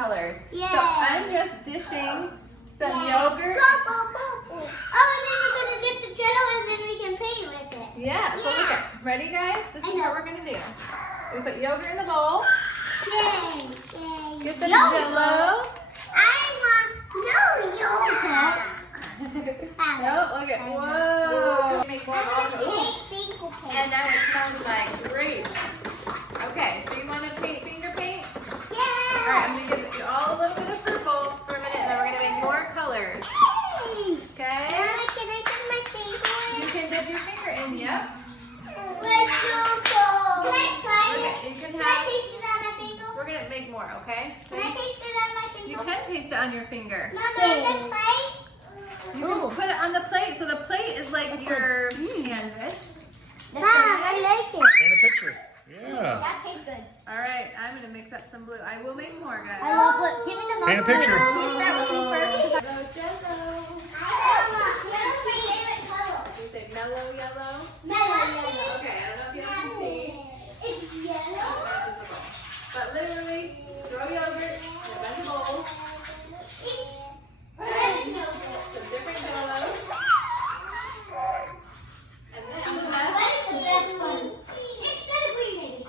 colors. Yeah. So I'm just dishing some yogurt. Oh, and then we're going to dip the Jello and then we can paint with it. Yeah, so look at, ready guys? This is what we're gonna do. We put yogurt in the bowl. Yay. Get some Jello. I want no yogurt. Oh, look at, whoa. Make one all the, and Yeah. now it smells like grape. Okay, so you want to paint finger paint? All right, I'm gonna give you all a little bit of purple for a minute, and then we're gonna make more colors. Okay? Can I dip my finger in? You can dip your finger in, yep. Let's go. Can I try it? Okay, you can Can I have, taste it on my finger? we're gonna make more, okay? Can I taste it on my finger? You can taste it on your finger. Mama, the plate? You can put it on the plate. So the plate is like your canvas. Mom, I like it. Paint a picture. Yeah. That tastes good. All right, I'm gonna mix up some blue. I will make more, guys. I love it. Give me the most. Paint a picture. Can you start with me first? Jello. Yellow's my favorite color. You say mellow yellow. Mellow yellow. Okay, I don't know if you can see. It's yellow. But literally, throw yogurt in a bunch of bowls. It's And some different jellos. And then the What best is the best one? Instead of green, maybe.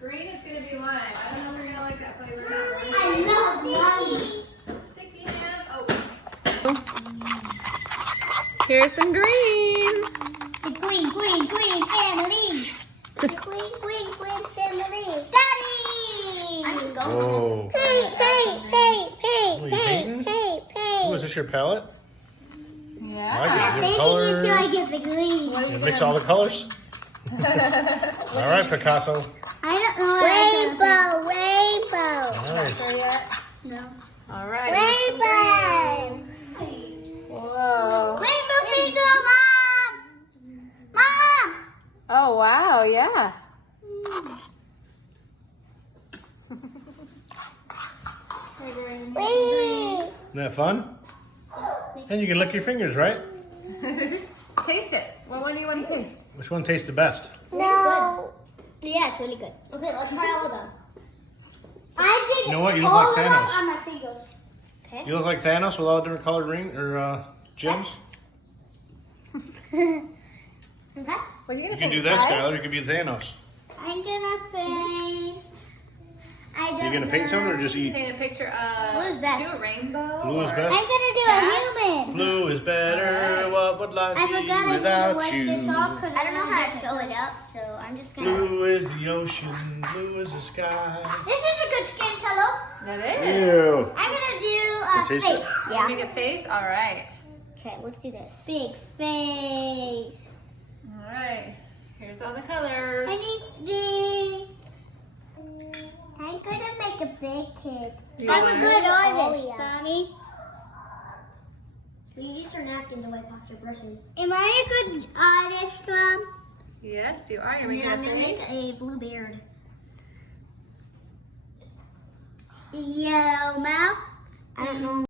green is gonna be lime. I don't know if you're gonna like that flavor or not. I love these. Sticky hand. Oh. Here's some green. The green family. The green family. Daddy! I'm just going. Whoa. Paint. What are you painting? Oh, is this your palette? Yeah. I like it. I'm Give painting color. until I get the green. What are You you mix gonna- all the colors. All right, Picasso. I don't know. Rainbow. Nice. There yet? No. All right. Rainbow. Whoa. Rainbow finger, Mom. Mom. Oh wow, yeah. Wait. Isn't that fun? And you can lick your fingers, right? Taste it. Well, what do you want to taste? Which one tastes the best? No. Yeah, it's really good. Okay, let's try all of them. I did You know what? You look all like of them Thanos. on my fingers. Okay. You look like Thanos with all the different colored ring or gems. Okay. You can do that, Skylar. You could be Thanos. I'm gonna paint. You gonna paint something or just eat? Paint a picture of. Blue's best. Do a rainbow. Blue is or- best. I'm gonna do a human. Blue is better. What would life I be forgot I need to without wipe you? this off because I don't know how to show it up, so I'm just gonna. Blue is the ocean. Blue is the sky. This is a good skin color. That is. Ew. I'm gonna do Can a taste face. it? Yeah. Make a face. All right. Okay, let's do this. Big face. All right. Here's all the colors. I need the. I'm gonna make a big kid. You I'm want a it? good artist, Mommy. You use your napkin to wipe off your brushes. Am I a good artist, Mom? Yes, you are. You're And making then a I'm gonna face. make a blue beard. Yellow mouth. I don't know.